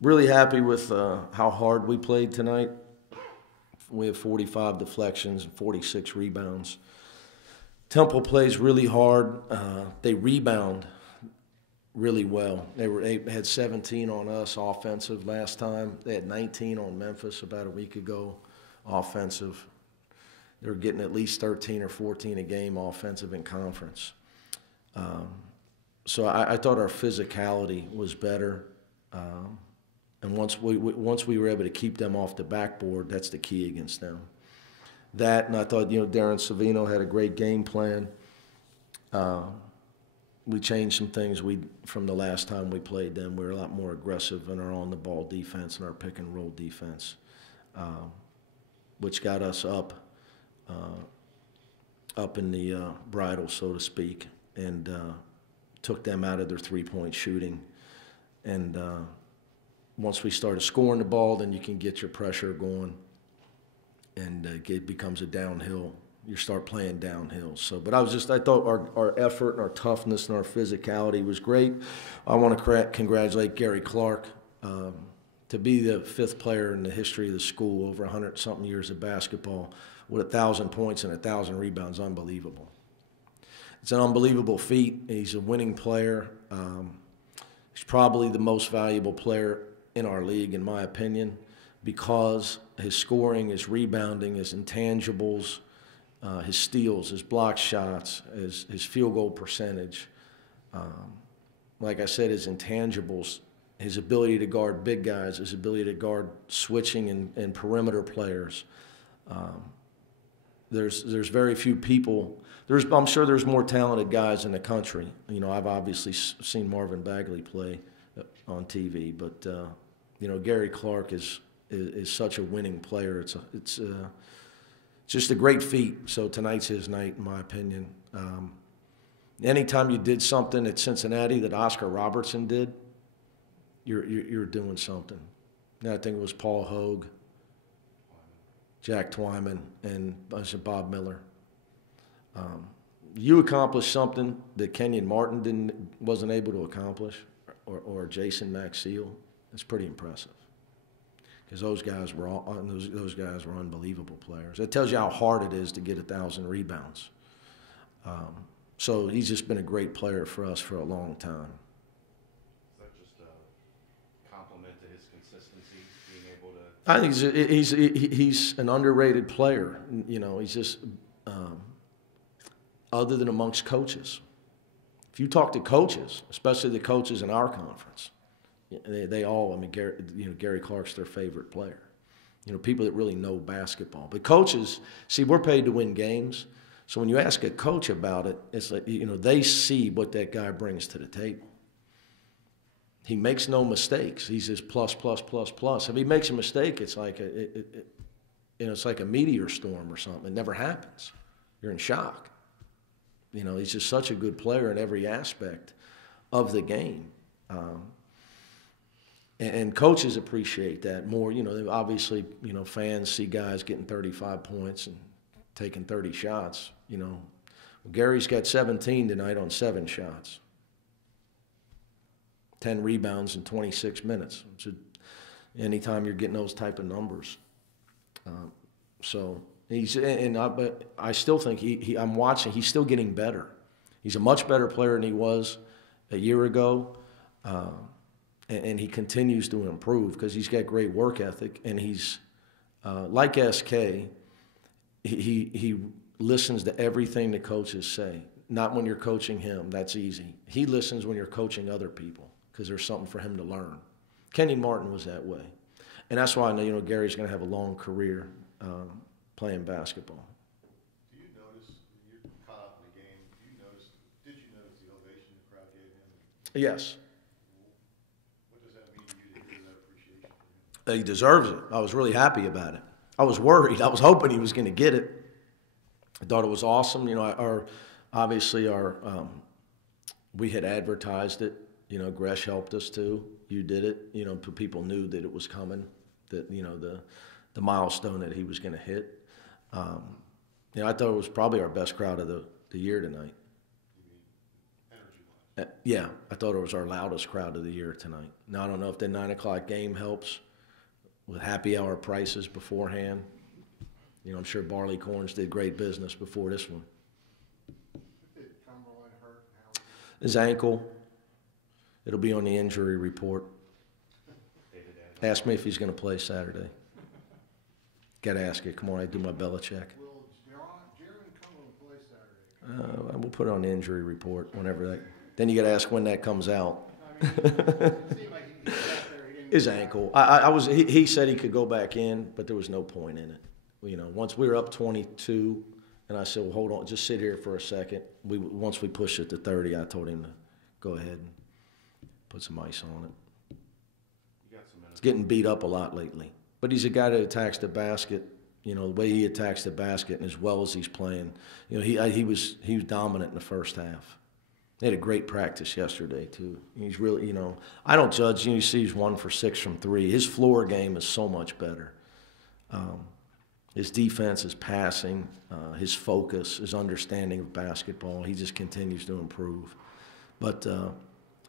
Really happy with how hard we played tonight. We have 45 deflections and 46 rebounds. Temple plays really hard. They rebound really well. They had 17 on us offensive last time. They had 19 on Memphis about a week ago offensive. They were getting at least 13 or 14 a game offensive in conference. So I thought our physicality was better. And once we were able to keep them off the backboard, that's the key against them. That, and I thought, Darren Savino had a great game plan. We changed some things from the last time we played them. We were a lot more aggressive in our on-the-ball defense and our pick-and-roll defense, which got us up in the bridle, so to speak, and took them out of their three-point shooting. And once we started scoring the ball, then you can get your pressure going, and it becomes a downhill. You start playing downhill. So, but I thought our effort and our toughness and our physicality was great. I want to congratulate Gary Clark. To be the 5th player in the history of the school, over 100-something years of basketball, with 1,000 points and 1,000 rebounds, unbelievable. It's an unbelievable feat. He's a winning player. He's probably the most valuable player in our league, in my opinion, because his scoring, his rebounding, his intangibles, his steals, his block shots, his field goal percentage. Like I said, his intangibles, his ability to guard big guys, his ability to guard switching and perimeter players. There's very few people. I'm sure there's more talented guys in the country. I've obviously seen Marvin Bagley play on TV, but Gary Clark is such a winning player. It's just a great feat. So tonight's his night, in my opinion. Anytime you did something at Cincinnati that Oscar Robertson did, you're doing something. And I think it was Paul Hogue, Jack Twyman, and Bob Miller. You accomplished something that Kenyon Martin wasn't able to accomplish, or Jason Maxiell. It's pretty impressive, because those guys were unbelievable players. It tells you how hard it is to get 1,000 rebounds. So he's just been a great player for us for a long time. Is that just a compliment to his consistency, being able to? I think he's an underrated player. He's just other than amongst coaches. If you talk to coaches, especially the coaches in our conference, they all, Gary Clark's their favorite player. People that really know basketball. But coaches, see, we're paid to win games. So when you ask a coach about it, it's like, they see what that guy brings to the table. He makes no mistakes. He's just plus, plus, plus, plus. If he makes a mistake, it's like it's like a meteor storm or something. It never happens. You're in shock. He's just such a good player in every aspect of the game. And coaches appreciate that more. Obviously, fans see guys getting 35 points and taking 30 shots. Gary's got 17 tonight on 7 shots, 10 rebounds in 26 minutes. So anytime you're getting those type of numbers. But I still think I'm watching, he's still getting better. He's a much better player than he was a year ago. And he continues to improve because he's got great work ethic, and he's like SK. He listens to everything the coaches say. Not when you're coaching him, that's easy. He listens when you're coaching other people because there's something for him to learn. Kenyon Martin was that way, and that's why I know Gary's going to have a long career playing basketball. Do you notice you're caught up in the game? Did you notice the ovation the crowd gave him? Yes. That He deserves it. I was really happy about it. I was worried. I was hoping he was going to get it. I thought it was awesome. We had advertised it. Gresh helped us too. You did it. People knew that it was coming. That the milestone that he was going to hit. I thought it was probably our best crowd of the year tonight. Yeah, I thought it was our loudest crowd of the year tonight. Now, I don't know if the 9 o'clock game helps with happy hour prices beforehand. You know, I'm sure Barley Corns did great business before this one. Did Cumberland hurt? How His ankle, it'll be on the injury report. Ask me if he's going to play Saturday. Got to ask it. Come on, I do my Belichick. will Jeremy and Cumberland play Saturday? We'll put it on the injury report whenever that. Then you got to ask when that comes out. I mean, it seemed like he got there. He didn't His get back. ankle. He said he could go back in, but there was no point in it. You know, once we were up 22, and I said, well, hold on, just sit here for a second. Once we pushed it to 30, I told him to go ahead and put some ice on it. He's getting beat up a lot lately. But he's a guy that attacks the basket. You know, the way he attacks the basket and as well as he's playing. You know, he was dominant in the first half. He had a great practice yesterday, too. He's really, you know, I don't judge. You see he's 1 for 6 from 3. His floor game is so much better. His defense, his passing, his focus, his understanding of basketball, he just continues to improve. But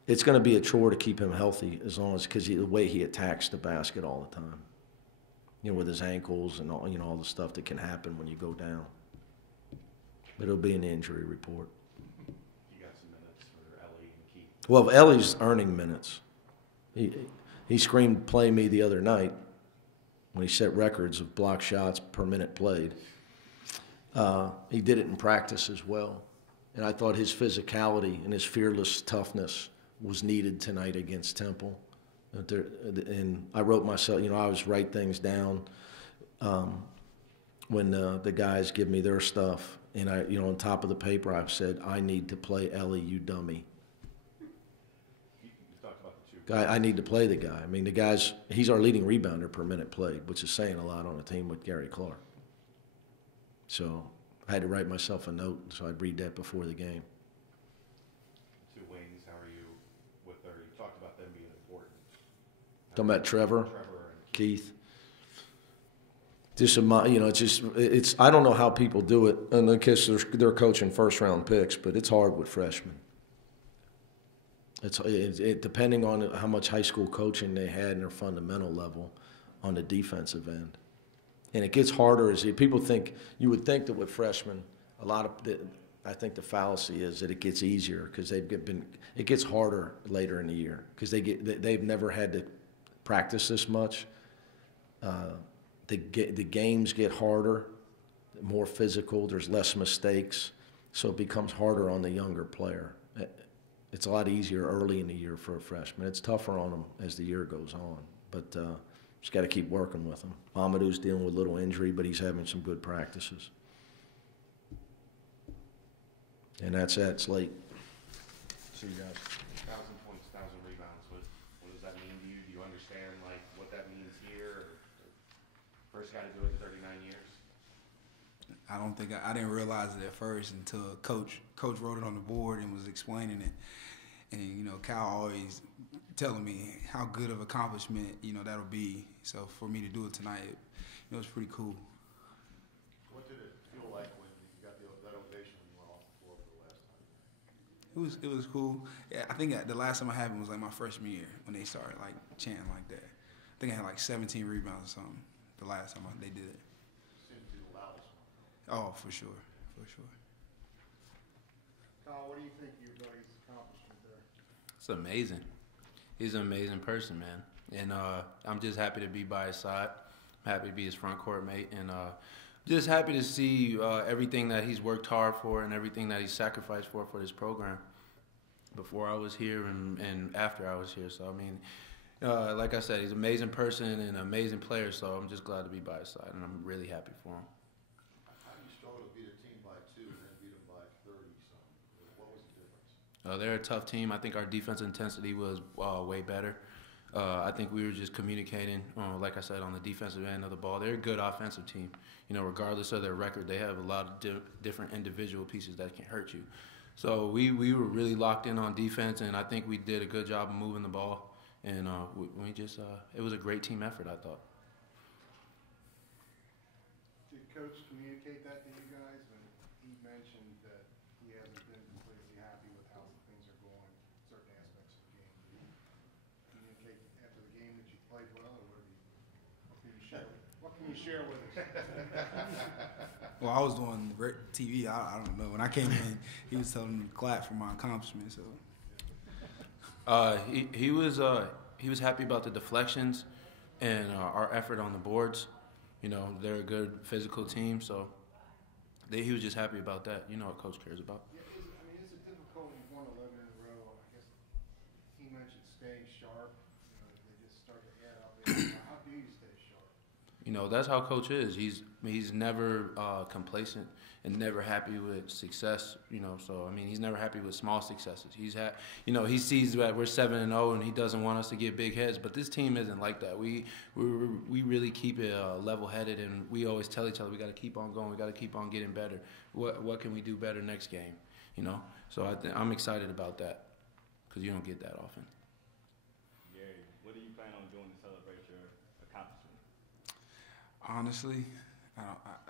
it's going to be a chore to keep him healthy as long as, because the way he attacks the basket all the time. You know, with his ankles and all, you know, all the stuff that can happen when you go down. But it'll be an injury report. You got some minutes for Ellie and Keith. Well, Ellie's earning minutes. He screamed, "Play me," the other night when he set records of block shots per minute played. He did it in practice as well. And I thought his physicality and his fearless toughness was needed tonight against Temple. And I wrote myself, you know, I always write things down when the guys give me their stuff. And I, you know, on top of the paper, I've said, I need to play Ellie, you dummy. You talked about the two. I need to play the guy. I mean, the guy's, he's our leading rebounder per minute played, which is saying a lot on a team with Gary Clark. So I had to write myself a note, so I'd read that before the game. Two wings, how are you with their, you talked about them being important. Talking about Trevor, And Keith. Just you know, it's. I don't know how people do it, and because they're coaching first-round picks, but it's hard with freshmen. It's depending on how much high school coaching they had in their fundamental level on the defensive end, and it gets harder as people think. You would think that with freshmen, a lot of I think the fallacy is that it gets easier because it gets harder later in the year because they've never had to practice this much. The games get harder, more physical. There's less mistakes, so it becomes harder on the younger player. It's a lot easier early in the year for a freshman. It's tougher on them as the year goes on, but just got to keep working with them. Amadou's dealing with a little injury, but he's having some good practices. And that's that. It's late. See you guys. 1,000 points, 1,000 rebounds. What does that mean to you? Do you understand like what that means here? First guy to do it in 39 years. I don't think I didn't realize it at first until Coach wrote it on the board and was explaining it. And you know, Cal always telling me how good of accomplishment, you know, that'll be. So for me to do it tonight, it was pretty cool. What did it feel like when you got that ovation when you went off the floor for the last time? It was cool. Yeah, I think the last time I had it was like my freshman year when they started like chanting like that. I think I had like 17 rebounds or something the last time they did it. Seemed to be the loudest one. Oh, for sure, for sure. Kyle, what do you think of your buddy's accomplishment there? It's amazing. He's an amazing person, man. And I'm just happy to be by his side. I'm happy to be his front court mate. And just happy to see everything that he's worked hard for and everything that he's sacrificed for this program before I was here and after I was here. So, I mean, like I said, he's an amazing person and an amazing player. So I'm just glad to be by his side, and I'm really happy for him. How do you struggle to beat a team by 2 and then beat them by 30-something? What was the difference? They're a tough team. I think our defensive intensity was way better. I think we were just communicating, like I said, on the defensive end of the ball. They're a good offensive team. You know, regardless of their record, they have a lot of different individual pieces that can hurt you. So we were really locked in on defense, and I think we did a good job of moving the ball. And we just it was a great team effort, I thought. Did Coach communicate that to you guys when he mentioned that he hasn't been completely happy with how things are going? you share with us? Well, I was doing TV. I don't know. When I came in, he was telling me to clap for my accomplishment. So he was happy about the deflections and our effort on the boards. You know, they're a good physical team, so he was just happy about that. You know what coach cares about. Yeah, I mean, is it difficult when you've won 11 in a row? I guess he mentioned staying sharp. You know, they just start to add up. How do you stay sharp? You know, that's how coach is. He's never complacent and never happy with success. You know, so I mean, he's never happy with small successes. You know, he sees that we're 7-0 and he doesn't want us to get big heads. But this team isn't like that. We really keep it level-headed, and we always tell each other we got to keep on going. We got to keep on getting better. What can we do better next game? You know, so I'm excited about that because you don't get that often. Gary, what do you plan on doing to celebrate your accomplishment? honestly,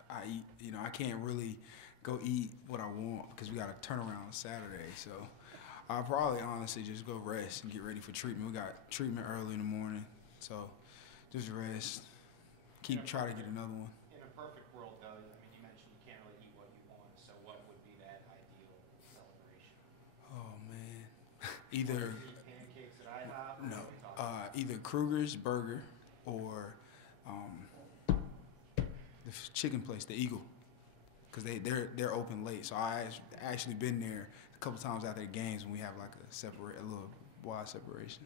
I eat. You know, I can't really go eat what I want because we got a turnaround Saturday. So I'll probably honestly just go rest and get ready for treatment. We got treatment early in the morning, so just rest. Try to get another one. In a perfect world, though, I mean, you mentioned you can't really eat what you want. So what would be that ideal celebration? Oh man, either Pancakes at IHOP? no, either Kruger's Burger or the chicken place, the Eagle, because they're open late. So I actually been there a couple times after the games when we have like a little wide separation.